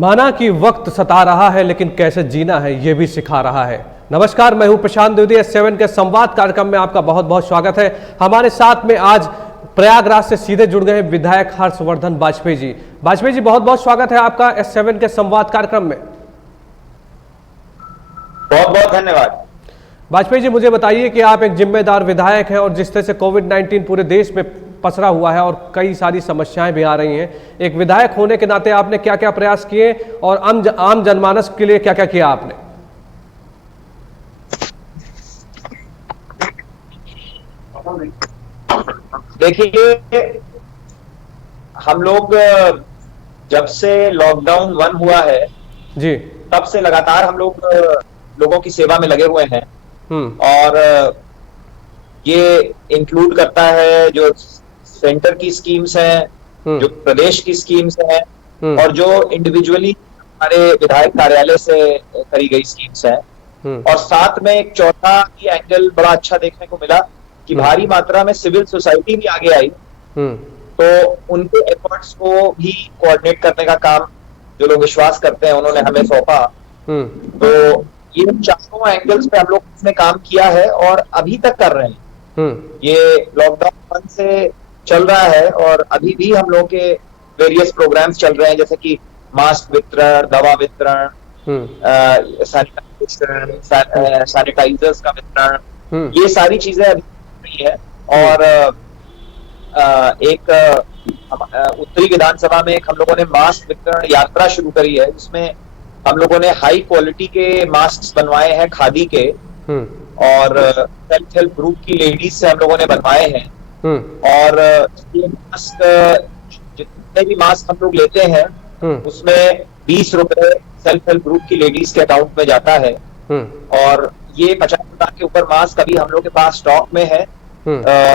माना कि वक्त सता रहा है लेकिन कैसे जीना है ये भी सिखा रहा है। नमस्कार, मैं हूं प्रशांत द्विवेदी। S7 के संवाद कार्यक्रम में आपका बहुत बहुत स्वागत है। हमारे साथ में आज प्रयागराज से सीधे जुड़ गए विधायक हर्षवर्धन वाजपेयी जी। वाजपेयी जी, बहुत बहुत स्वागत है आपका S7 के संवाद कार्यक्रम में। बहुत बहुत धन्यवाद। वाजपेयी जी, मुझे बताइए कि आप एक जिम्मेदार विधायक हैं और जिस तरह से कोविड-19 पूरे देश में पसरा हुआ है और कई सारी समस्याएं भी आ रही हैं, एक विधायक होने के नाते आपने क्या क्या प्रयास किए और आम जनमानस के लिए क्या क्या किया आपने? देखिए, हम लोग जब से लॉकडाउन 1 हुआ है जी, तब से लगातार हम लोग लोगों की सेवा में लगे हुए हैं। और ये इंक्लूड करता है जो सेंटर की स्कीम्स हैं, जो प्रदेश की स्कीम्स हैं और जो इंडिविजुअली हमारे विधायक कार्यालय से करी गई स्कीम्स हैं। और साथ में एक चौथा ही एंगल बड़ा अच्छा देखने को मिला कि भारी मात्रा में सिविल सोसाइटी भी आगे आई, तो उनके एफर्ट्स को भी कोऑर्डिनेट करने का काम जो लोग विश्वास करते हैं उन्होंने हमें सौंपा। तो ये चारों एंगल्स पे हम लोग ने काम किया है और अभी तक कर रहे हैं। ये लॉकडाउन 1 से चल रहा है और अभी भी हम लोग के वेरियस प्रोग्राम्स चल रहे हैं, जैसे कि मास्क वितरण, दवा वितरण, सैनिटाइजर्स का वितरण, ये सारी चीजें अभी रही है। और एक उत्तरी विधानसभा में हम लोगों ने मास्क वितरण यात्रा शुरू करी है, जिसमें हम लोगों ने हाई क्वालिटी के मास्क बनवाए हैं खादी के, और सेल्फ हेल्प ग्रुप की लेडीज से हम लोगों ने बनवाए हैं। और ये मास्क, जितने भी मास्क हम लोग लेते हैं उसमें 20 रुपए सेल्फ हेल्प ग्रुप की लेडीज के अकाउंट में जाता है। और ये 50,000 के ऊपर मास्क अभी हम लोग के पास स्टॉक में है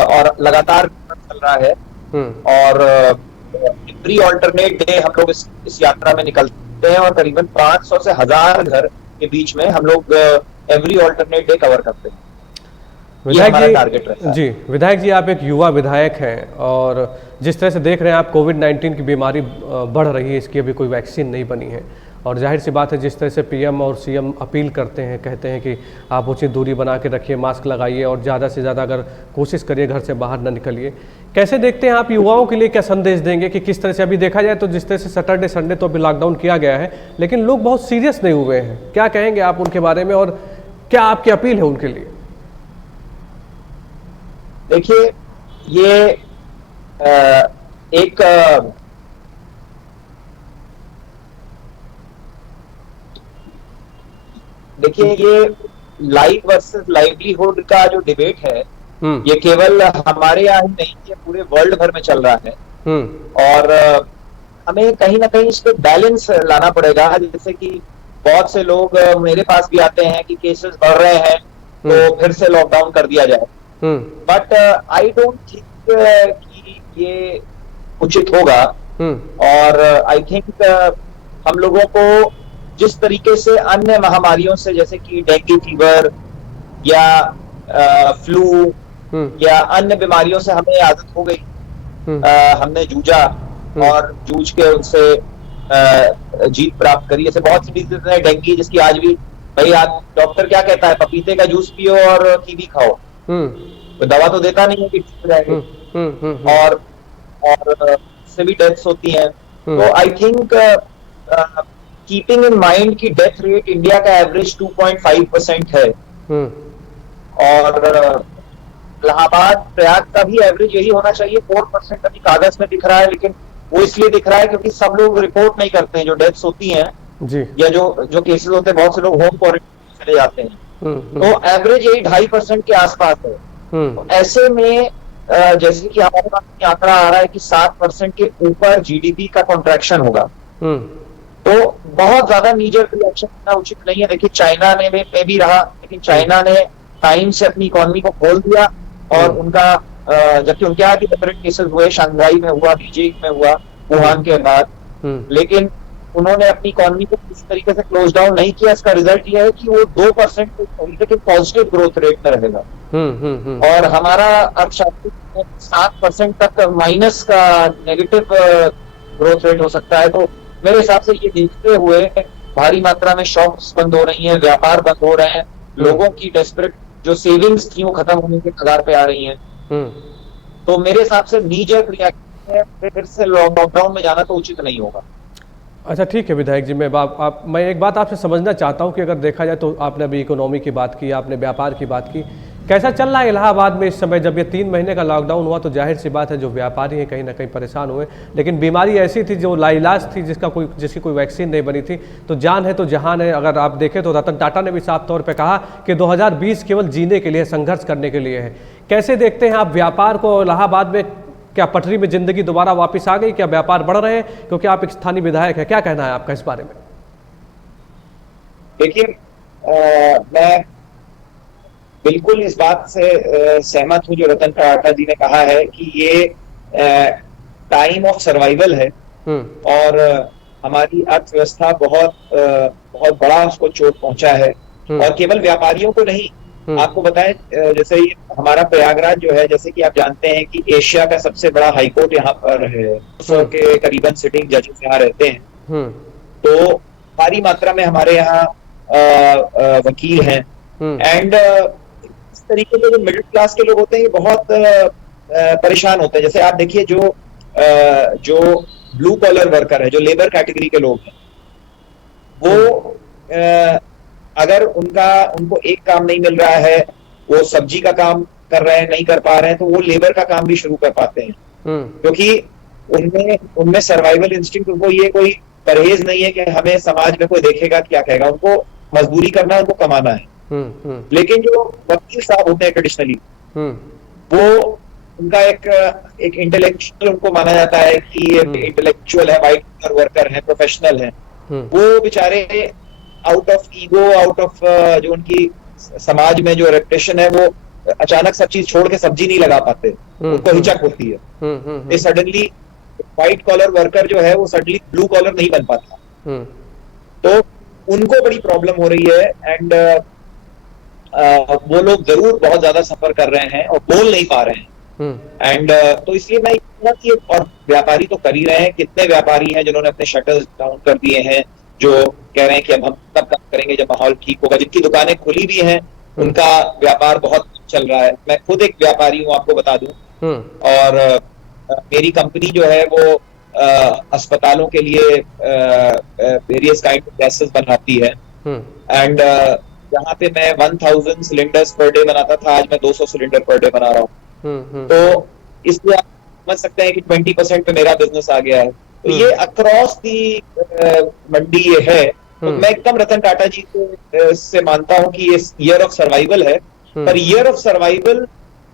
और लगातार चल रहा है। और एवरी ऑल्टरनेट डे हम लोग इस यात्रा में निकलते हैं और करीबन 500 से 1000 घर के बीच में हम लोग एवरी ऑल्टरनेट डे कवर करते हैं। विधायक जी, आप एक युवा विधायक हैं और जिस तरह से देख रहे हैं आप, कोविड-19 की बीमारी बढ़ रही है, इसकी अभी कोई वैक्सीन नहीं बनी है। और जाहिर सी बात है, जिस तरह से PM और CM अपील करते हैं, कहते हैं कि आप उचित दूरी बना के रखिए, मास्क लगाइए और ज़्यादा से ज़्यादा अगर कोशिश करिए घर से बाहर न निकलिए। कैसे देखते हैं आप, युवाओं के लिए क्या संदेश देंगे कि किस तरह से अभी देखा जाए तो जिस तरह से सैटरडे संडे तो अभी लॉकडाउन किया गया है, लेकिन लोग बहुत सीरियस नहीं हुए हैं, क्या कहेंगे आप उनके बारे में और क्या आपकी अपील है उनके लिए? देखिए, ये ये लाइफ वर्सेस लाइवलीहुड का जो डिबेट है, ये केवल हमारे यहाँ ही नहीं, ये पूरे वर्ल्ड भर में चल रहा है। और हमें कहीं ना कहीं इस पे बैलेंस लाना पड़ेगा। जैसे कि बहुत से लोग मेरे पास भी आते हैं कि केसेस बढ़ रहे हैं तो फिर से लॉकडाउन कर दिया जाए, बट आई डोंट थिंक कि ये उचित होगा। और आई थिंक हम लोगों को जिस तरीके से अन्य महामारियों से, जैसे कि डेंगू फीवर या फ्लू या अन्य बीमारियों से हमें आदत हो गई, हमने जूझा और जूझ के उनसे जीत प्राप्त करी। ऐसे बहुत सी डिजीज है, डेंगू जिसकी आज भी भाई डॉक्टर क्या कहता है, पपीते का जूस पियो और कीवी खाओ, तो दवा तो देता नहीं है कि ठीक हो जाएगी। और इससे भी डेथ्स होती हैं। तो I think keeping in mind की डेथ रेट इंडिया का एवरेज 2.5% है और इलाहाबाद प्रयाग का भी एवरेज यही होना चाहिए। 4% अभी कागज में दिख रहा है, लेकिन वो इसलिए दिख रहा है क्योंकि सब लोग रिपोर्ट नहीं करते हैं जो डेथ्स होती हैं या जो केसेस होते हैं। बहुत से लोग होम क्वारंटाइन चले जाते हैं, तो एवरेज यही 2.5% के आसपास है। तो ऐसे में जैसे कि हमारे पास आंकड़ा आ रहा है कि 7% के ऊपर GDP का कॉन्ट्रैक्शन होगा, तो बहुत ज्यादा नीजर रिएक्शन करना उचित नहीं है। देखिए, चाइना ने में भी रहा, लेकिन चाइना ने टाइम से अपनी इकोनॉमी को खोल दिया और उनका जबकि उनके यहाँ भी सेपरेट केसेस हुए, शंघाई में हुआ, बीजिंग में हुआ, वुहान के बाद, लेकिन उन्होंने अपनी इकोनॉमी को किसी तरीके से क्लोज डाउन नहीं किया। इसका रिजल्ट यह है कि वो 2% के पॉजिटिव ग्रोथ रेट में रहेगा और हमारा अर्थशास्त्री 7% तक माइनस का नेगेटिव ग्रोथ रेट हो सकता है। तो मेरे हिसाब से ये देखते हुए भारी मात्रा में शॉप्स बंद हो रही हैं, व्यापार बंद हो रहे हैं, लोगों की डेस्परेट जो सेविंग्स थी वो खत्म होने के कगार पे आ रही हैं। तो मेरे हिसाब से नी जर्क रिएक्शन है, फिर से लॉकडाउन में जाना तो उचित नहीं होगा। अच्छा ठीक है विधायक जी, मैं एक बात आपसे समझना चाहता हूं कि अगर देखा जाए तो आपने अभी इकोनॉमी की बात की, आपने व्यापार की बात की, कैसा चल रहा है इलाहाबाद में इस समय? जब ये 3 महीने का लॉकडाउन हुआ तो जाहिर सी बात है जो व्यापारी हैं कहीं ना कहीं परेशान हुए, लेकिन बीमारी ऐसी थी जो लाइलाज थी, जिसकी कोई वैक्सीन नहीं बनी थी। तो जान है तो जहान है। अगर आप देखें तो रतन टाटा ने भी साफ तौर पर कहा कि 2020 केवल जीने के लिए, संघर्ष करने के लिए है। कैसे देखते हैं आप व्यापार को इलाहाबाद में? क्या पटरी में जिंदगी दोबारा वापस आ गई? क्या व्यापार बढ़ रहे हैं? क्योंकि आप एक स्थानीय विधायक हैं, क्या कहना है आपका इस बारे में? देखिए, मैं बिल्कुल इस बात से सहमत हूं जो रतन टाटा जी ने कहा है कि ये टाइम ऑफ सर्वाइवल है और हमारी अर्थव्यवस्था बहुत बड़ा उसको चोट पहुंचा है। और केवल व्यापारियों को नहीं, आपको बताएं, जैसे हमारा प्रयागराज जो है, जैसे कि आप जानते हैं कि एशिया का सबसे बड़ा हाईकोर्ट यहाँ पर है, 100 के करीबन सिटिंग जजेस यहाँ रहते हैं। तो भारी मात्रा में हमारे यहाँ वकील हैं एंड इस तरीके के जो मिडिल क्लास के लोग होते हैं ये बहुत परेशान होते हैं। जैसे आप देखिए जो ब्लू कॉलर वर्कर है, जो लेबर कैटेगरी के लोग हैं, वो अगर उनको एक काम नहीं मिल रहा है, वो सब्जी का काम कर रहे हैं, नहीं कर पा रहे हैं, तो वो लेबर का काम भी शुरू कर पाते हैं, क्योंकि उनमें सर्वाइवल इंस्टिंक्ट, उनको ये कोई परहेज नहीं है कि हमें समाज में कोई देखेगा क्या कहेगा, उनको मजदूरी करना है, उनको कमाना है। लेकिन जो वकील साहब होते हैं ट्रेडिशनली, वो उनका एक इंटेलेक्चुअल उनको माना जाता है कि ये इंटेलेक्चुअल है, वाइट कॉलर वर्कर है, प्रोफेशनल है। वो बेचारे out of ego, out of जो उनकी समाज में जो रेपुटेशन है, वो अचानक सब चीज छोड़ के सब्जी नहीं लगा पाते, उनको हिचक होती है। ये सडनली व्हाइट कॉलर वर्कर जो है वो सडनली ब्लू कॉलर नहीं बन पाता, तो उनको बड़ी प्रॉब्लम हो रही है एंड वो लोग जरूर बहुत ज्यादा सफर कर रहे हैं और बोल नहीं पा रहे हैं। एंड तो इसलिए मैं कि, और व्यापारी तो कर ही रहे हैं, कितने व्यापारी हैं जिन्होंने अपने शटर्स डाउन कर दिए हैं, जो कह रहे हैं कि अब हम तब काम करेंगे जब माहौल ठीक होगा। जिनकी दुकानें खुली भी हैं उनका व्यापार बहुत चल रहा है। मैं खुद एक व्यापारी हूँ, आपको बता दूं, और मेरी कंपनी जो है वो अस्पतालों के लिए वेरियस काइंड ऑफ गैसेस बनाती है एंड जहाँ पे मैं 1000 सिलेंडर्स पर डे बनाता था, आज मैं 200 सिलेंडर पर डे बना रहा हूँ। तो इसलिए आप समझ सकते हैं कि 20% पे मेरा बिजनेस आ गया है। तो ये अक्रॉस दी मंडी ये है। तो मैं एकदम रतन टाटा जी से मानता हूं कि ये ईयर ऑफ सर्वाइवल है, पर ईयर ऑफ सर्वाइवल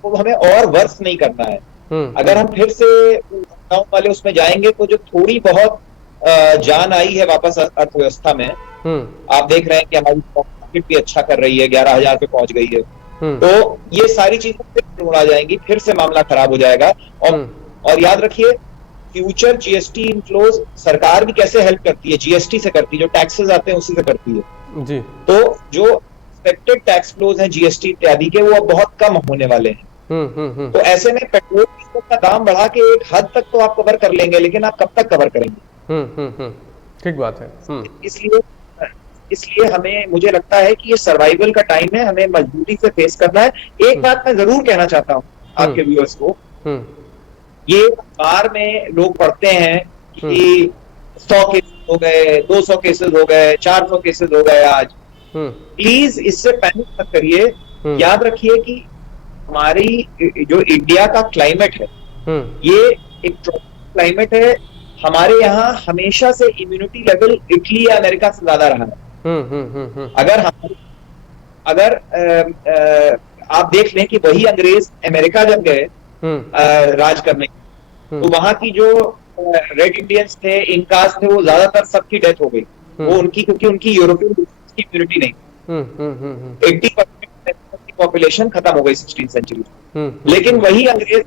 को हमें और वर्स नहीं करना है। अगर हम फिर से लॉकडाउन वाले उसमें जाएंगे तो जो थोड़ी बहुत जान आई है वापस अर्थव्यवस्था में, आप देख रहे हैं कि हमारी मार्केट भी अच्छा कर रही है, 11,000 पे पहुंच गई है, तो ये सारी चीजें फिर उड़ा जाएंगी, फिर से मामला खराब हो जाएगा। और याद रखिए, फ्यूचर जीएसटी इनफ्लोज सरकार भी कैसे हेल्प करती है? जीएसटी से करती है, जो टैक्सेस आते हैं उसी से करती है जी। तो जो एक्सपेक्टेड टैक्स फ्लोज हैं जीएसटी इत्यादि के, वो अब बहुत कम होने वाले हैं। तो ऐसे में पेट्रोल डीजल का दाम बढ़ा के एक हद तक तो आप कवर कर लेंगे, लेकिन आप कब तक कवर करेंगे? ठीक बात है। इसलिए मुझे लगता है कि ये सर्वाइवल का टाइम है, हमें मजबूरी से फेस करना है। एक बात मैं जरूर कहना चाहता हूँ आपके व्यूअर्स को, ये अखबार में लोग पढ़ते हैं कि 100 केसेस हो गए, 200 केसेस हो गए, 400 केसेस हो गए आज। प्लीज इससे पैनिक मत करिए। याद रखिए कि हमारी जो इंडिया का क्लाइमेट है, ये एक ट्रॉपिकल क्लाइमेट है। हमारे यहाँ हमेशा से इम्यूनिटी लेवल इटली या अमेरिका से ज्यादा रहा है। अगर आप देख लें कि वही अंग्रेज अमेरिका जब गए राज करने, तो वहां की जो रेड इंडियंस थे, इनकास थे, वो ज्यादातर सबकी डेथ हो गई। वो क्योंकि उनकी यूरोपियन की इम्यूनिटी नहीं। 80% की पॉपुलेशन खत्म हो गई 16वीं सेंचुरी में। लेकिन वही अंग्रेज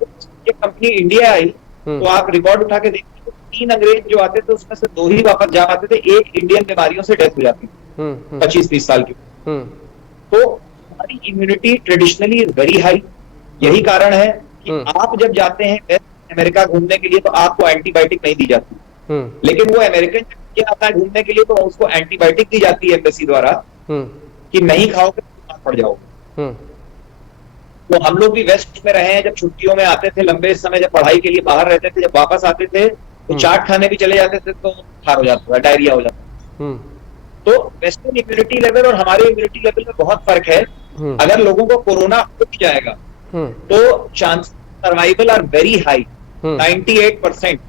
कंपनी इंडिया आई, तो आप रिकॉर्ड उठा के देखिए, 3 अंग्रेज जो आते थे उसमें से 2 ही वापस जा पाते थे। एक इंडियन बीमारियों से डेथ हो जाती थी 25-30 साल की। तो हमारी immunity traditionally is very high. यही कारण है कि आप जब जाते हैं अमेरिका घूमने के लिए तो आपको एंटीबायोटिक नहीं दी जाती, लेकिन वो अमेरिकन ये आता है ढूंढने के लिए, तो उसको एंटीबायोटिक दी जाती है एम्बेसी द्वारा कि नहीं खाओगे तो बीमार पड़ जाओगे। तो हम लोग भी वेस्ट में रहे हैं, जब छुट्टियों में आते थे लंबे समय, जब पढ़ाई के लिए बाहर रहते थे, जब वापस आते थे तो चाट खाने भी चले जाते थे तो बुखार हो जाता था, डायरिया हो जाता था। तो वेस्टर्न इम्यूनिटी लेवल और हमारे इम्यूनिटी लेवल में बहुत फर्क है। अगर लोगों को कोरोना हो जाएगा तो chance survival are very high, 98%।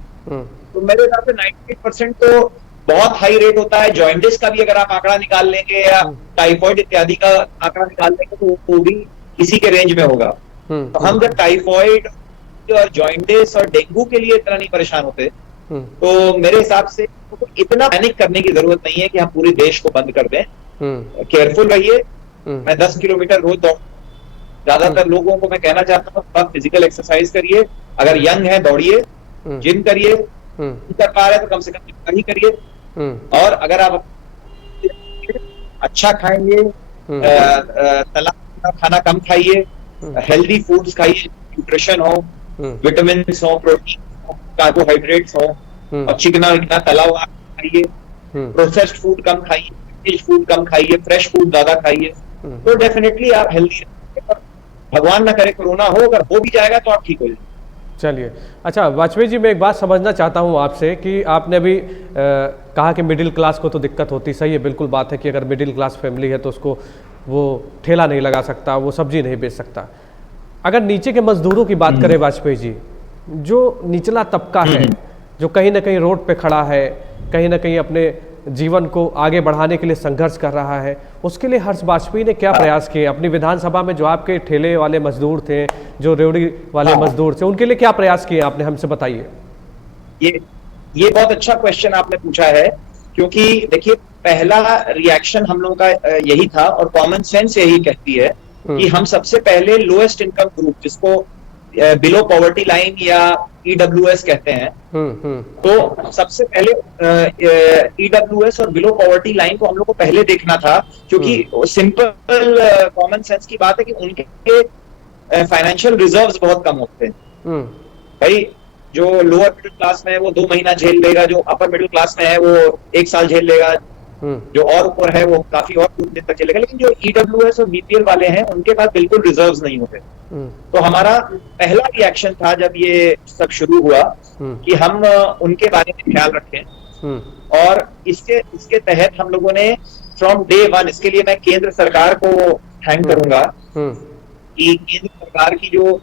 तो मेरे हिसाब से 98% तो बहुत हाई रेट होता है। जॉइंटिस का भी अगर आप आंकड़ा निकाल लेंगे या टाइफॉइड इत्यादि का आंकड़ा निकाल लेंगे तो वो भी इसी के रेंज में होगा। तो हम जब टाइफॉइड और जॉइंटिस और डेंगू के लिए इतना नहीं परेशान होते, तो मेरे हिसाब से तो इतना पैनिक करने की जरूरत नहीं है कि हम पूरे देश को बंद कर दें। केयरफुल रहिए। मैं 10 किलोमीटर रोज दौड़, ज्यादातर लोगों को मैं कहना चाहता हूँ आप फिजिकल एक्सरसाइज करिए। अगर यंग है दौड़िए, जिम करिए, कर पा रहे तो कम से कम ही करिए। और अगर आप अच्छा खाएंगे, तला खाना कम खाइए, हेल्दी फूड्स खाइए, न्यूट्रिशन हो, विटामिन हो, प्रोटीन हो, कार्बोहाइड्रेट्स हो, और चिकना विकना तला हुआ खाइए, प्रोसेस्ड फूड कम खाइए, फूड कम खाइए, फ्रेश फूड ज्यादा खाइए, तो डेफिनेटली आप हेल्दी रहेंगे। भगवान ना करे कोरोना हो, अगर हो भी जाएगा तो आप ठीक हो जाएंगे। चलिए, अच्छा वाजपेयी जी, मैं एक बात समझना चाहता हूँ आपसे कि आपने अभी कहा कि मिडिल क्लास को तो दिक्कत होती, सही है, बिल्कुल बात है कि अगर मिडिल क्लास फैमिली है तो उसको वो ठेला नहीं लगा सकता, वो सब्जी नहीं बेच सकता। अगर नीचे के मजदूरों की बात करें वाजपेयी जी, जो निचला तबका है, जो कहीं ना कहीं रोड पे खड़ा है, कहीं ना कहीं अपने जीवन को आगे बढ़ाने के लिए संघर्ष कर रहा है, उसके लिए हर्ष वाजपेयी ने क्या प्रयास किए? अपनी विधानसभा में जो आपके ठेले वाले मजदूर थे, जो रेवड़ी वाले मजदूर थे, उनके लिए क्या प्रयास किए आपने, हमसे बताइए। ये बहुत अच्छा क्वेश्चन आपने पूछा है, क्योंकि देखिए पहला रिएक्शन हम लोगों का यही था, और कॉमन सेंस यही कहती है कि हम सबसे पहले लोएस्ट इनकम ग्रुप, जिसको बिलो पॉवर्टी लाइन या ईडब्ल्यूएस कहते हैं, तो सबसे पहले ईडब्ल्यूएस और बिलो पॉवर्टी लाइन को हम लोग को पहले देखना था, क्योंकि सिंपल कॉमन सेंस की बात है कि उनके फाइनेंशियल रिजर्व्स बहुत कम होते हैं। भाई जो लोअर मिडिल क्लास में है वो 2 महीना झेल लेगा, जो अपर मिडिल क्लास में है वो 1 साल झेल लेगा, जो और ऊपर है वो काफी और दिन तक चलेगा। लेकिन जो ईडब्ल्यूएस और बीपीएल वाले हैं उनके पास बिल्कुल रिजर्व्स नहीं होते। तो हमारा पहला रिएक्शन था जब ये सब शुरू हुआ कि हम उनके बारे में ख्याल रखें, और इसके तहत हम लोगों ने फ्रॉम डे 1, इसके लिए मैं केंद्र सरकार को थैंक करूंगा कि केंद्र सरकार की जो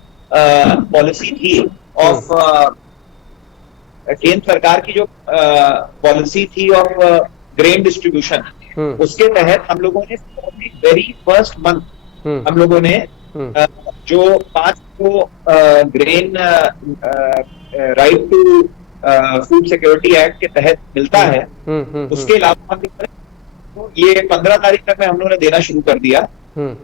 पॉलिसी थी ऑफ केंद्र सरकार की जो पॉलिसी थी ऑफ ग्रेन डिस्ट्रीब्यूशन, उसके तहत हम लोगों ने वेरी फर्स्ट मंथ हम लोगों ने जो 5 को grain right to food security act के तहत मिलता है, उसके अलावा हम ये 15 तारीख तक में हम लोगों ने देना शुरू कर दिया,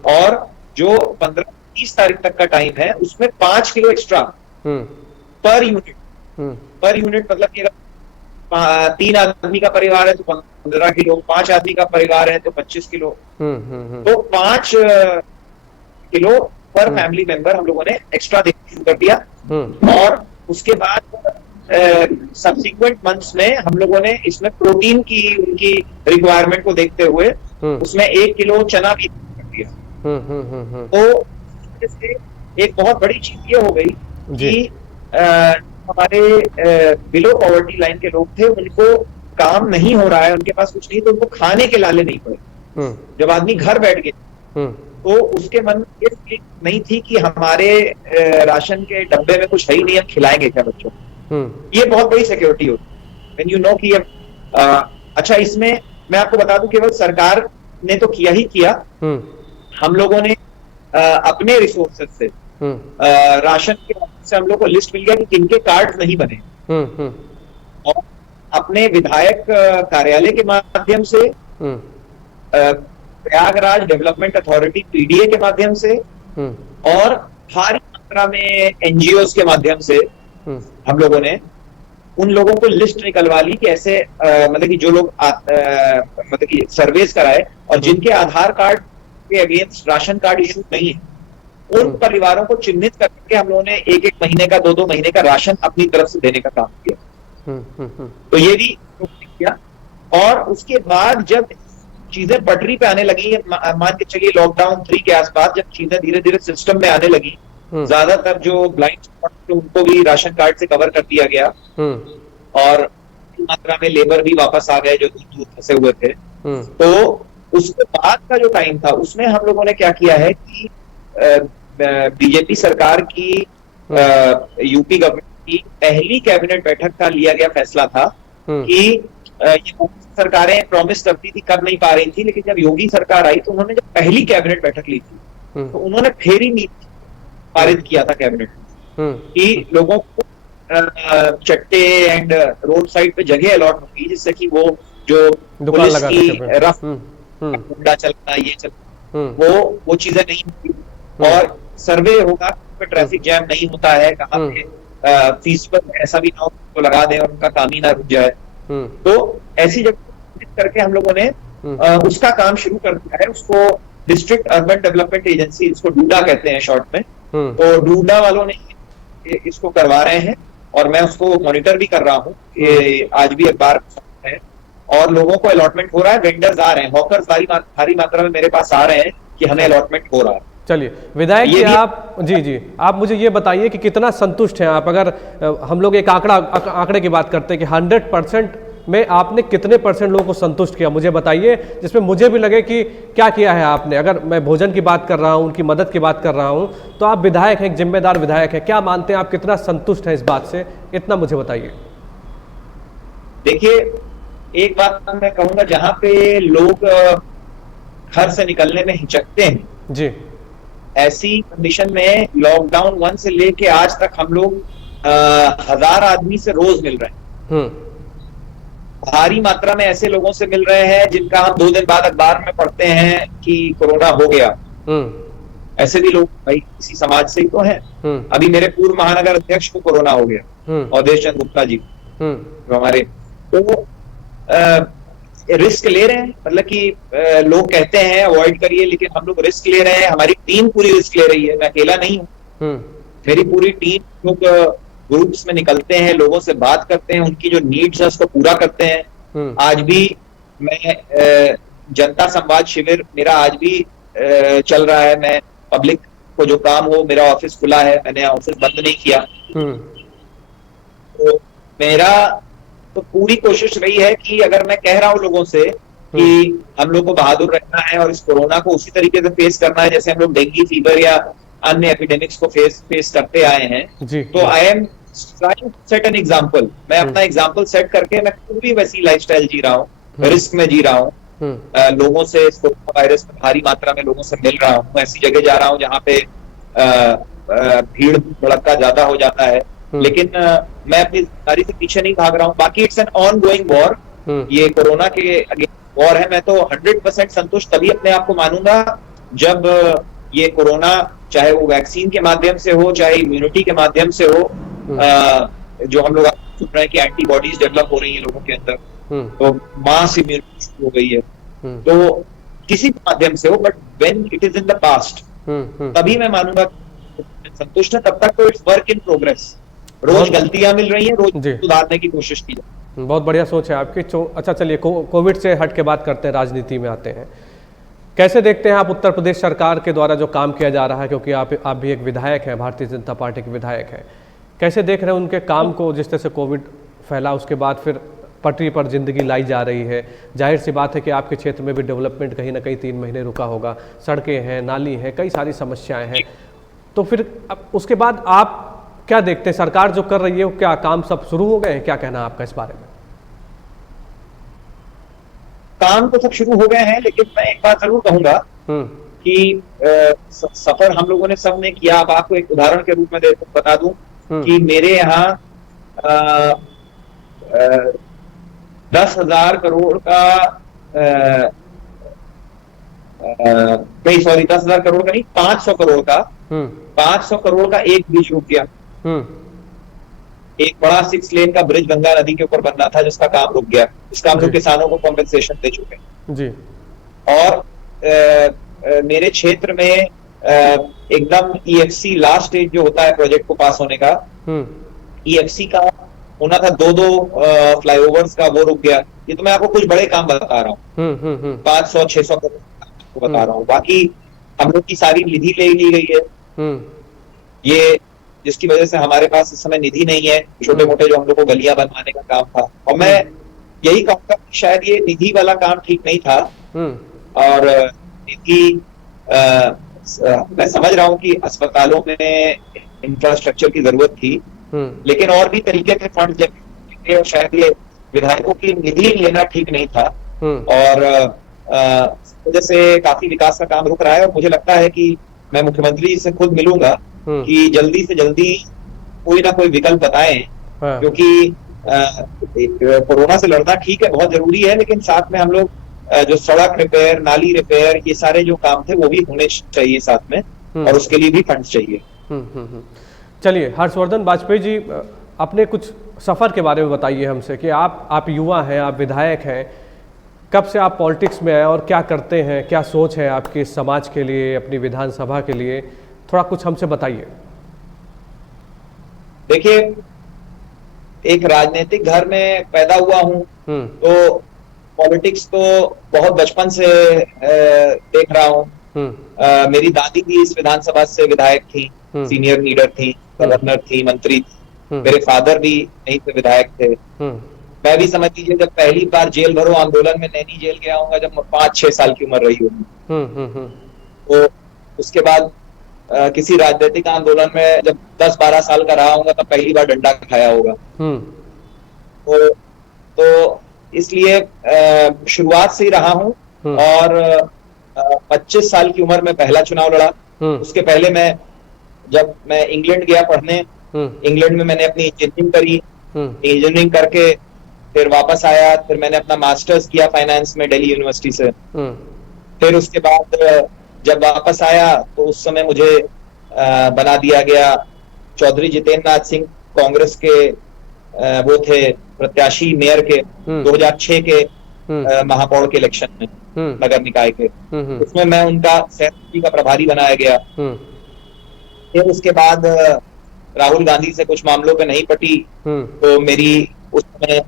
और जो 15-30 तारीख तक का टाइम है उसमें 5 किलो एक्स्ट्रा पर यूनिट, मतलब कि 3 आदमी का परिवार है तो 15 किलो, 5 आदमी का परिवार है तो 25 किलो, तो 5 किलो पर फैमिली मेंबर हम लोगों ने एक्स्ट्रा देना शुरू कर दिया। और उसके बाद सब्सिक्वेंट मंथ्स में हम लोगों ने इसमें प्रोटीन की उनकी रिक्वायरमेंट को देखते हुए उसमें 1 किलो चना भी कर दिया। तो इससे एक बहुत बड़ी चीज ये हो गई कि हमारे बिलो पॉवर्टी लाइन के लोग थे, उनको काम नहीं हो रहा है, उनके पास कुछ नहीं, तो उनको खाने के लाले नहीं पड़े। जब आदमी घर बैठ गए तो उसके मन में ये फीलिंग नहीं थी कि हमारे राशन के डब्बे में कुछ है ही नहीं, हम खिलाएंगे क्या बच्चों को। ये बहुत बड़ी सिक्योरिटी होती है, यू नो कि अच्छा, इसमें मैं आपको बता दूं केवल सरकार ने तो किया ही किया, हम लोगों ने अपने रिसोर्सेज से राशन के से हम लोग को लिस्ट मिल गया कि किनके कार्ड नहीं बने, और अपने विधायक कार्यालय के माध्यम से, प्रयागराज डेवलपमेंट अथॉरिटी पीडीए के माध्यम से, और भारी मात्रा में एनजीओ के माध्यम से हम लोगों ने उन लोगों को लिस्ट निकलवा ली कि ऐसे मतलब कि जो लोग मतलब कि सर्वेस कराए और जिनके आधार कार्ड के अगेंस्ट राशन कार्ड इशू नहीं है, उन परिवारों को चिन्हित करके हम लोगों ने 1-1 महीने का 2-2 महीने का राशन अपनी तरफ से देने का काम किया। तो ये भी किया। और उसके बाद जब चीजें पटरी पे आने लगी, मान के चलिए लॉकडाउन 3 के आसपास जब चीजें धीरे धीरे सिस्टम में आने लगी, ज्यादातर जो ब्लाइंड स्पॉट थे उनको भी राशन कार्ड से कवर कर दिया गया और मात्रा में लेबर भी वापस आ गए जो दूर फंसे हुए थे। तो उसके बाद का जो टाइम था उसमें हम लोगों ने क्या किया है कि बीजेपी सरकार की यूपी गवर्नमेंट की पहली कैबिनेट बैठक का लिया गया फैसला था कि ये सरकारें प्रॉमिस करती थी, कर नहीं पा रही थी, लेकिन जब योगी सरकार आई तो उन्होंने जब पहली कैबिनेट बैठक ली थी तो उन्होंने फेरी नीति पारित किया था कैबिनेट कि लोगों को चट्टे एंड रोड साइड पे जगह अलॉट होगी जिससे कि वो जो पुलिस की रफ गुंडा चलना ये चलना वो चीजें नहीं होगी और सर्वे होगा, ट्रैफिक जैम नहीं होता है, कहाँ पे फीस पर ऐसा भी ना हो तो लगा दें और उनका काम ही ना रुक जाए। तो ऐसी जगह करके हम लोगों ने उसका काम शुरू कर दिया है। उसको डिस्ट्रिक्ट अर्बन डेवलपमेंट एजेंसी, इसको डूडा कहते हैं शॉर्ट में, तो डूडा वालों ने इसको करवा रहे हैं और मैं उसको मॉनिटर भी कर रहा हूँ। आज भी अखबार है और लोगों को अलॉटमेंट हो रहा है, वेंडर्स आ रहे हैं, हॉकर्स भारी मात्रा में मेरे पास आ रहे हैं कि हमें अलॉटमेंट हो रहा है। चलिए विधायक जी, आप जी आप मुझे ये बताइए कि कितना संतुष्ट हैं आप। अगर हम लोग एक आंकड़े की बात करते हैं कि 100% में आपने कितने % लोगों को संतुष्ट किया, मुझे बताइए, जिसमें मुझे भी लगे कि क्या किया है आपने। अगर मैं भोजन की बात कर रहा हूं, उनकी मदद की बात कर रहा हूं, तो आप विधायक हैं, एक जिम्मेदार विधायक है, क्या मानते हैं आप, कितना संतुष्ट हैं इस बात से, इतना मुझे बताइए। देखिए, एक बात मैं कहूंगा, जहां पे लोग घर से निकलने में हिचकते हैं जी, ऐसी कंडीशन में लॉकडाउन 1 से लेके आज तक हम लोग 1000 आदमी से रोज मिल रहे हैं। भारी मात्रा में ऐसे लोगों से मिल रहे हैं जिनका हम 2 दिन बाद अखबार में पढ़ते हैं कि कोरोना हो गया। ऐसे भी लोग भाई किसी समाज से ही तो हैं। अभी मेरे पूर्व महानगर अध्यक्ष को कोरोना हो गया, अवधेश चंद्र गुप्ता जी, जो हमारे, तो रिस्क ले रहे हैं। मतलब कि लोग कहते हैं अवॉइड करिए, लेकिन हम लोग रिस्क ले रहे हैं। हमारी टीम पूरी रिस्क ले रही है, मैं अकेला नहीं हूँ, मेरी पूरी टीम लोग ग्रुप्स में निकलते हैं, लोगों से बात करते हैं, उनकी जो नीड्स है उसको पूरा करते हैं। आज भी मैं जनता संवाद शिविर मेरा आज भी चल रहा है। मैं पब्लिक को जो काम हो, मेरा ऑफिस खुला है, मैंने ऑफिस बंद नहीं किया। तो मेरा तो पूरी कोशिश रही है कि अगर मैं कह रहा हूं लोगों से कि हम लोग को बहादुर रहना है और इस कोरोना को उसी तरीके से फेस करना है जैसे हम लोग डेंगू फीवर या अन्य एपिडेमिक्स को फेस करते आए हैं, तो I am trying to set an example. मैं अपना एग्जांपल सेट करके मैं खुद भी वैसी लाइफस्टाइल जी रहा हूँ, रिस्क में जी रहा हूँ, लोगों से इस कोरोना वायरस में भारी मात्रा में लोगों से मिल रहा हूँ, ऐसी जगह जा रहा हूँ जहाँ पे भीड़ भड़का ज्यादा हो जाता है, लेकिन मैं अपनी जिम्मेदारी से पीछे नहीं भाग रहा हूँ। बाकी it's an on going war, ये कोरोना के अगेंस्ट वॉर है। मैं तो 100% संतुष्ट तभी अपने आप को मानूंगा जब ये कोरोना, चाहे वो वैक्सीन के माध्यम से हो, चाहे इम्यूनिटी के माध्यम से हो, जो हम लोग सुन रहे हैं कि एंटीबॉडीज डेवलप हो रही है लोगों के अंदर, तो मास इम्यूनिटी शुरू हो गई है, तो किसी भी माध्यम से हो, but when it is in the past, तभी मैं मानूंगा संतुष्ट है। तब तक तो इट्स वर्क इन प्रोग्रेस, रोज गलतियां मिल रही हैं, रोज सुधारने की कोशिश की जाए। बहुत बढ़िया सोच है आपकी। अच्छा चलिए, कोविड से हट के बात करते हैं, राजनीति में आते हैं। कैसे देखते हैं आप उत्तर प्रदेश सरकार के द्वारा जो काम किया जा रहा है, क्योंकि आप भी एक विधायक हैं, भारतीय जनता पार्टी के विधायक हैं, कैसे देख रहे हैं उनके काम को? जिस तरह से कोविड फैला उसके बाद फिर पटरी पर जिंदगी लाई जा रही है, जाहिर सी बात है कि आपके क्षेत्र में भी डेवलपमेंट कहीं ना कहीं 3 महीने रुका होगा, सड़कें हैं, नाली हैं, कई सारी समस्याएं हैं, तो फिर अब उसके बाद आप क्या देखते हैं? सरकार जो कर रही है, क्या काम सब शुरू हो गए हैं? क्या कहना है आपका इस बारे में? काम तो सब शुरू हो गए हैं, लेकिन मैं एक बात जरूर कहूंगा कि सफर हम लोगों ने सबने किया। अब आपको एक उदाहरण के रूप में बता दूं कि मेरे यहाँ 10,000 करोड़ का नहीं, सॉरी, 10,000 करोड़ का नहीं, 500 करोड़ का 500 करोड़ का एक ब्रिज रुक गया। एक बड़ा 6 लेन का ब्रिज गंगा नदी के ऊपर बनना था, जिसका काम रुक गया। इसका हम लोग किसानों को कॉम्पेंसेशन दे चुके हैं जी। और मेरे क्षेत्र में एकदम EFC लास्ट स्टेज जो होता है प्रोजेक्ट को पास होने का, EFC का होना था 2 फ्लाईओवर्स का, वो रुक गया। ये तो मैं आपको कुछ बड़े काम बता रहा हूँ, 500-600 करोड़ बता रहा हूँ। बाकी हम लोग की सारी निधि ले ली गई है, ये जिसकी वजह से हमारे पास इस समय निधि नहीं है, छोटे मोटे जो हम लोग को गलियां बनवाने का काम था। और मैं यही कहूंगा कि शायद ये निधि वाला काम ठीक नहीं था, और निधि मैं समझ रहा हूं कि अस्पतालों में इंफ्रास्ट्रक्चर की जरूरत थी, लेकिन और भी तरीके के फंड जब शायद ये विधायकों की निधि लेना ठीक नहीं था, और वजह से काफी विकास का काम रुक रहा है। और मुझे लगता है कि मैं मुख्यमंत्री से खुद मिलूंगा कि जल्दी से जल्दी कोई ना कोई विकल्प बताएं, क्योंकि कोरोना से लड़ना ठीक है, बहुत जरूरी है, लेकिन साथ में हम लोग जो सड़क रिपेयर, नाली रिपेयर, ये सारे जो काम थे वो भी होने चाहिए साथ में, और उसके लिए भी फंड चाहिए। चलिए हर्षवर्धन वाजपेयी जी, अपने कुछ सफर के बारे में बताइए हमसे कि आप युवा हैं, आप विधायक हैं, कब से आप पॉलिटिक्स में आए और क्या करते हैं, क्या सोच है आपकी समाज के लिए, अपनी विधानसभा के लिए, थोड़ा कुछ हमसे बताइए। देखिए, एक राजनीतिक घर में पैदा हुआ हूं, तो पॉलिटिक्स तो बहुत बचपन से देख रहा हूं। मेरी दादी भी इस विधानसभा से विधायक थी, सीनियर लीडर थी, गवर्नर थी, मंत्री थी। मेरे फादर भी यहीं से विधायक थे। मैं भी समझ लीजिए जब पहली बार जेल भरो आंदोलन में नैनी जेल गया हूँ जब 5-6 साल की उम्र रही होगी। तो उसके बाद किसी राजनीतिक आंदोलन में जब 10-12 साल का रहा होगा तब पहली बार डंडा खाया होगा। तो इसलिए शुरुआत से ही रहा हूँ, और 25 साल की उम्र में पहला चुनाव लड़ा। उसके पहले जब मैं इंग्लैंड गया पढ़ने, इंग्लैंड में मैंने अपनी इंजीनियरिंग करी, इंजीनियरिंग करके फिर वापस आया, फिर मैंने अपना मास्टर्स किया फाइनेंस में दिल्ली यूनिवर्सिटी से। फिर उसके बाद जब वापस आया तो उस समय मुझे बना दिया गया चौधरी जितेंद्र नाथ सिंह, कांग्रेस के वो थे प्रत्याशी मेयर के 2006 के महापौर के इलेक्शन में, नगर निकाय के। उसमें मैं उनका सहसचिव का प्रभारी बनाया गया। फिर उसके बाद राहुल गांधी से कुछ मामलों पे नहीं पटी, तो मेरी उस समय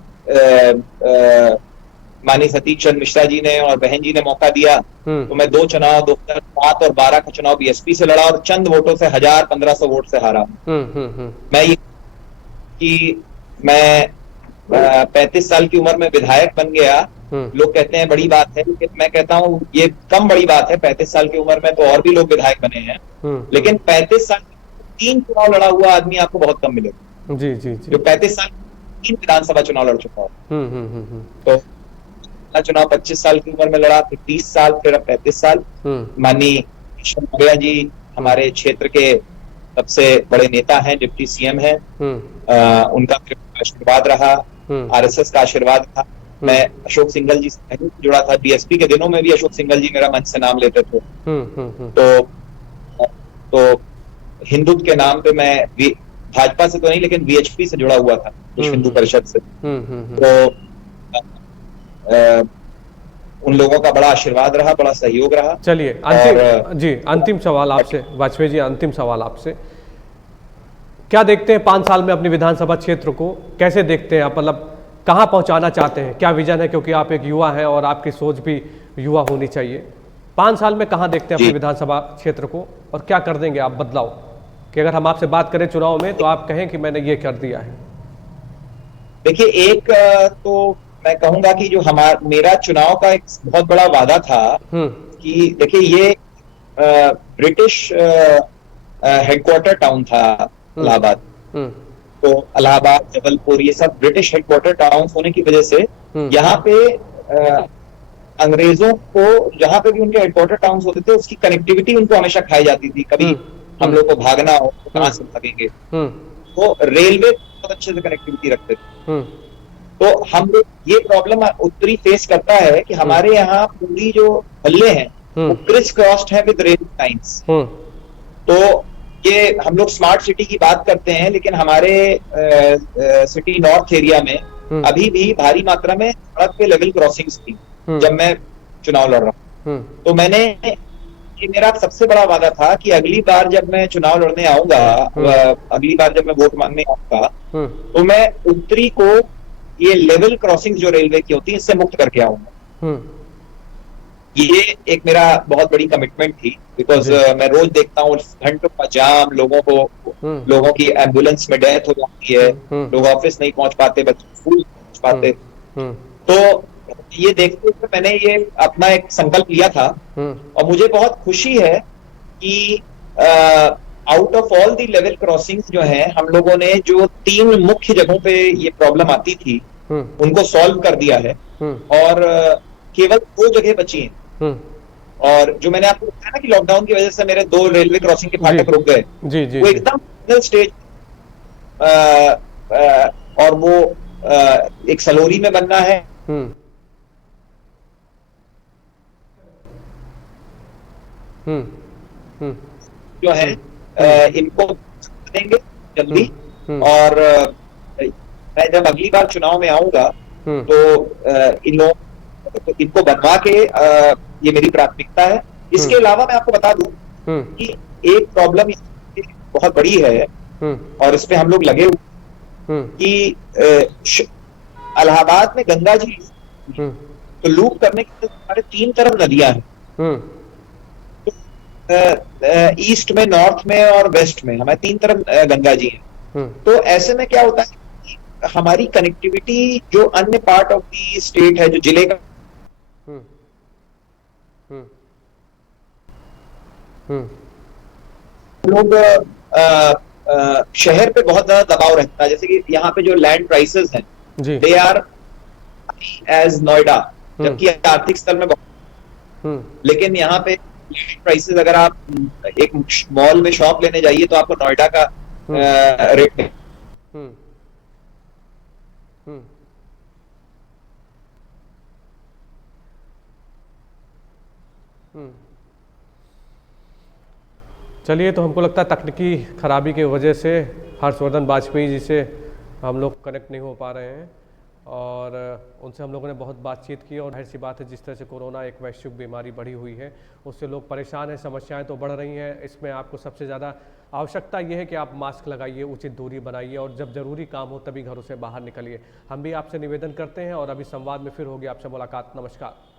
माननीय सतीश चंद्र मिश्रा जी ने और बहन जी ने मौका दिया, तो मैं 2 चुनाव 2007 और 12 का चुनाव बीएसपी से लड़ा और चंद वोटों से 1000-1500 वोट से हारा। मैं ये कि मैं 35 साल की उम्र में विधायक बन गया, लोग कहते हैं बड़ी बात है, लेकिन मैं कहता हूँ ये कम बड़ी बात है। 35 साल की उम्र में तो और भी लोग विधायक बने हैं, लेकिन 35 साल 3 चुनाव लड़ा हुआ आदमी आपको बहुत कम मिलेगा। जी जी जी। जो 35 साल 3 विधानसभा चुनाव लड़ चुका है। तो चुनाव 25 साल की उम्र में लड़ा, फिर 30 साल, फिर अब 35 साल। माननीय किशन मौर्य जी हमारे क्षेत्र के सबसे बड़े नेता हैं, डिप्टी सीएम हैं, उनका आशीर्वाद रहा, आरएसएस का आशीर्वाद रहा। मैं अशोक सिंघल जी से जुड़ा था, बीएसपी के दिनों में भी अशोक सिंघल जी मेरा मंच से नाम लेते थे। तो हिंदुत्व के नाम पे मैं भाजपा से तो नहीं लेकिन वीएचपी से जुड़ा हुआ था, विश्व हिंदू परिषद से। तो उन लोगों का बड़ा आशीर्वाद रहा, बड़ा सहयोग रहा। चलिए अंतिम सवाल आपसे वाजपेयी जी, अंतिम सवाल आपसे, क्या देखते हैं 5 साल में अपनी विधानसभा क्षेत्र को, कैसे देखते हैं आप, मतलब कहाँ पहुँचाना चाहते हैं, क्या विजन है, क्योंकि आप एक युवा हैं और आपकी सोच भी युवा होनी चाहिए। 5 साल में कहाँ देखते हैं अपनी विधानसभा क्षेत्र को और क्या कर देंगे आप बदलाव, कि अगर हम आपसे बात करें चुनाव में तो आप कहें कि मैंने ये कर दिया है। देखिए, एक तो मैं कहूंगा कि जो मेरा चुनाव का एक बहुत बड़ा वादा था कि देखिए ये ब्रिटिश हेडक्वार्टर टाउन था इलाहाबाद। तो इलाहाबाद, जबलपुर, ये सब ब्रिटिश हेडक्वार्टर टाउन होने की वजह से यहाँ पे अंग्रेजों को जहां पे भी उनके हेडक्वार्टर टाउन होते थे उसकी कनेक्टिविटी उनको हमेशा खाई जाती थी। कभी हम लोग को भागना हो तो कहां से भागेंगे, तो रेलवे बहुत अच्छे से कनेक्टिविटी रखते थे। तो हम लोग ये प्रॉब्लम उत्तरी फेस करता है कि हमारे यहाँ पूरी जो हल्ले हैं वो क्रिस क्रॉस्ड है विद रेल लाइंस। तो ये हम लोग स्मार्ट सिटी की बात करते हैं, लेकिन हमारे सिटी नॉर्थ एरिया में अभी भी भारी मात्रा में सड़क पे लेवल क्रॉसिंग्स थी जब मैं चुनाव लड़ रहा हूँ। तो ये मेरा सबसे बड़ा वादा था कि अगली बार जब मैं चुनाव लड़ने आऊंगा, अगली बार जब मैं वोट मांगने आऊंगा, तो मैं उत्तरी को ये लेवल क्रॉसिंग जो रेलवे की होती है इससे मुक्त करके आऊंगा। ये एक मेरा बहुत बड़ी कमिटमेंट थी, बिकॉज मैं रोज देखता हूँ घंटों का जाम, लोगों की एम्बुलेंस में डेथ हो जाती है, लोग ऑफिस नहीं पहुंच पाते, बच्चे स्कूल नहीं पहुंच पाते। तो ये देखते हुए मैंने ये अपना एक संकल्प लिया था, और मुझे बहुत खुशी है कि out of all the level crossings जो हैं, हम लोगों ने जो 3 मुख्य जगहों पे ये प्रॉब्लम आती थी उनको सॉल्व कर दिया है, और केवल 2 जगह बची हैं। और जो मैंने आपको बताया ना कि लॉकडाउन की वजह से मेरे 2 रेलवे क्रॉसिंग के फाटक रुक गए, वो एकदम फाइनल स्टेज, और वो एक सलोरी में बनना है। जो है इनको देंगे जल्दी, और मैं जब अगली बार चुनाव में आऊंगा तो इनको बनवा के ये मेरी प्राथमिकता है। इसके अलावा मैं आपको बता दूं कि एक प्रॉब्लम बहुत बड़ी है, और इस पे हम लोग लगे हुए कि इलाहाबाद में गंगा जी तो लूप करने के लिए हमारे 3 तरफ नदियां हैं, ईस्ट में, नॉर्थ में और वेस्ट में, हमारे 3 तरफ गंगा जी हैं। तो ऐसे में क्या होता है, हमारी कनेक्टिविटी जो अन्य पार्ट ऑफ दी स्टेट है, जो जिले का लोग शहर पे बहुत ज्यादा दबाव रहता है, जैसे कि यहाँ पे जो लैंड प्राइसेस हैं दे आर एज नोएडा, जबकि आर्थिक स्तर में लेकिन यहाँ पे प्राइसेस, अगर आप एक मॉल में शॉप लेने जाइए तो आपको नोएडा का रेट चलिए, तो हमको लगता है तकनीकी खराबी की वजह से हर्षवर्धन वाजपेयी जी से हम लोग कनेक्ट नहीं हो पा रहे हैं, और उनसे हम लोगों ने बहुत बातचीत की। और जाहिर सी बात है, जिस तरह से कोरोना एक वैश्विक बीमारी बढ़ी हुई है, उससे लोग परेशान हैं, समस्याएं तो बढ़ रही हैं। इसमें आपको सबसे ज़्यादा आवश्यकता ये है कि आप मास्क लगाइए, उचित दूरी बनाइए, और जब ज़रूरी काम हो तभी घरों से बाहर निकलिए। हम भी आपसे निवेदन करते हैं, और अभी संवाद में फिर होगी आपसे मुलाकात। नमस्कार।